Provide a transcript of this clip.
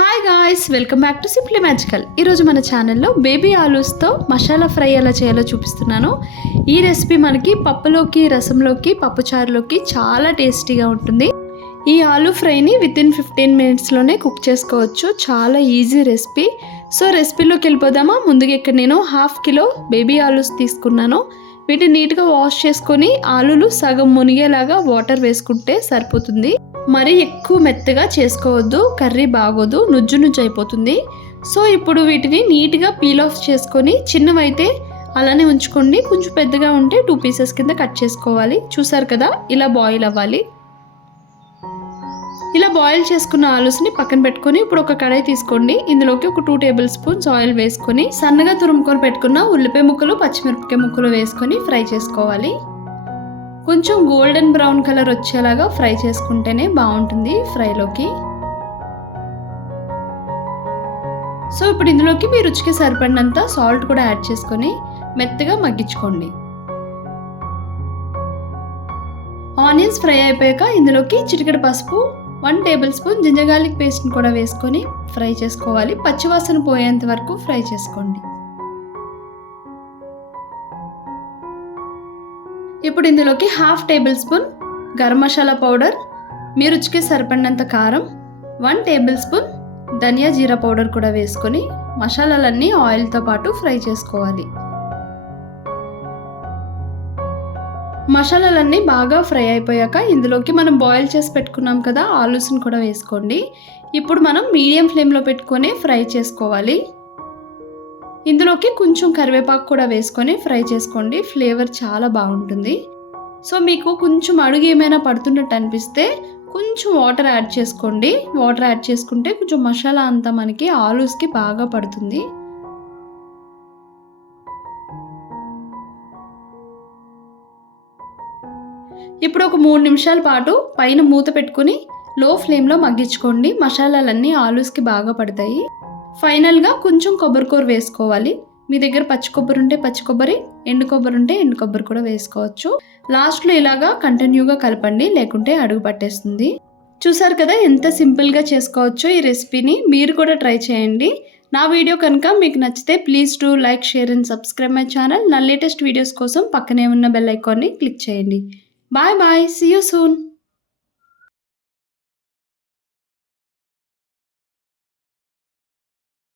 Hi guys, welcome back to simply magical. ఈరోజు మన ఛానల్లో బేబీ ఆలూస్తో మసాలా ఫ్రై ఎలా చేయాలో చూపిస్తున్నాను. ఈ రెసిపీ మనకి పప్పులోకి, రసంలోకి, పప్పుచారులోకి చాలా టేస్టీగా ఉంటుంది. ఈ ఆలూ ఫ్రైని వితిన్ 15 మినిట్స్లోనే కుక్ చేసుకోవచ్చు. చాలా ఈజీ రెసిపీ. సో రెసిపీలోకి వెళ్ళిపోదామా? ముందుగా ఇక్కడ నేను 1/2 కిలో బేబీ ఆలూస్ తీసుకున్నాను. వీటిని నీట్గా వాష్ చేసుకొని ఆలూలు సగం మునిగేలాగా వాటర్ వేసుకుంటే సరిపోతుంది. మరీ ఎక్కువ మెత్తగా చేసుకోవద్దు, కర్రీ బాగోదు, నుజ్జు నుజ్జు అయిపోతుంది. సో ఇప్పుడు వీటిని నీట్గా పీల్ ఆఫ్ చేసుకొని, చిన్నవైతే అలానే ఉంచుకోండి, కొంచెం పెద్దగా ఉంటే 2 పీసెస్ కింద కట్ చేసుకోవాలి. చూసారు కదా, ఇలా బాయిల్ అవ్వాలి. ఇలా బాయిల్ చేసుకున్న ఆలూస్ని పక్కన పెట్టుకొని ఇప్పుడు ఒక కడాయి తీసుకోండి. ఇందులోకి ఒక 2 టేబుల్ స్పూన్స్ ఆయిల్ వేసుకొని సన్నగా తురుముకొని పెట్టుకున్న ఉల్లిపాయ ముక్కలు, పచ్చిమిరపకాయ ముక్కలు వేసుకొని ఫ్రై చేసుకోవాలి. కొంచెం గోల్డెన్ బ్రౌన్ కలర్ వచ్చేలాగా ఫ్రై చేసుకుంటేనే బాగుంటుంది ఫ్రైలోకి. సో ఇప్పుడు ఇందులోకి మీ రుచికి సరిపడినంత సాల్ట్ కూడా యాడ్ చేసుకొని మెత్తగా మగ్గించుకోండి. ఆనియన్స్ ఫ్రై అయిపోయాక ఇందులోకి చిటికెడు పసుపు, 1 టేబుల్ స్పూన్ జింజర్ గార్లిక్ పేస్ట్ని కూడా వేసుకొని ఫ్రై చేసుకోవాలి. పచ్చివాసన పోయేంత వరకు ఫ్రై చేసుకోండి. ఇప్పుడు ఇందులోకి 1/2 tablespoon garam masala powder, మీ రుచికి సరిపడినంత కారం, 1 టేబుల్ స్పూన్ ధనియా జీరా పౌడర్ కూడా వేసుకొని మసాలాలన్నీ ఆయిల్తో పాటు ఫ్రై చేసుకోవాలి. మసాలాలన్నీ బాగా ఫ్రై అయిపోయాక ఇందులోకి మనం బాయిల్ చేసి పెట్టుకున్నాం కదా ఆలూస్ని కూడా వేసుకోండి. ఇప్పుడు మనం మీడియం ఫ్లేమ్లో పెట్టుకొని ఫ్రై చేసుకోవాలి. ఇందులోకి కొంచెం కరివేపాకు కూడా వేసుకొని ఫ్రై చేసుకోండి. ఫ్లేవర్ చాలా బాగుంటుంది. సో మీకు కొంచెం అడుగు ఏమైనా పడుతున్నట్టు అనిపిస్తే కొంచెం వాటర్ యాడ్ చేసుకోండి. వాటర్ యాడ్ చేసుకుంటే కొంచెం మసాలా అంతా మనకి ఆలూస్కి బాగా పడుతుంది. ఇప్పుడు ఒక 3 నిమిషాల పాటు పైన మూత పెట్టుకుని లో ఫ్లేమ్లో మగ్గించుకోండి. మసాలాలన్నీ ఆలూస్కి బాగా పడతాయి. ఫైనల్గా కొంచెం కొబ్బరికూర వేసుకోవాలి. మీ దగ్గర పచ్చి కొబ్బరి ఉంటే పచ్చి కొబ్బరి, ఎండు కొబ్బరి ఉంటే ఎండు కొబ్బరి కూడా వేసుకోవచ్చు. లాస్ట్లో ఇలాగా కంటిన్యూగా కలపండి, లేకుంటే అడుగు పట్టేస్తుంది. చూసారు కదా ఎంత సింపుల్గా చేసుకోవచ్చో ఈ రెసిపీని. మీరు కూడా ట్రై చేయండి. నా వీడియో కనుక మీకు నచ్చితే please do like, share and subscribe my channel. నా లేటెస్ట్ వీడియోస్ కోసం పక్కనే ఉన్న బెల్ ఐకాన్ని క్లిక్ చేయండి. Bye bye, see you soon.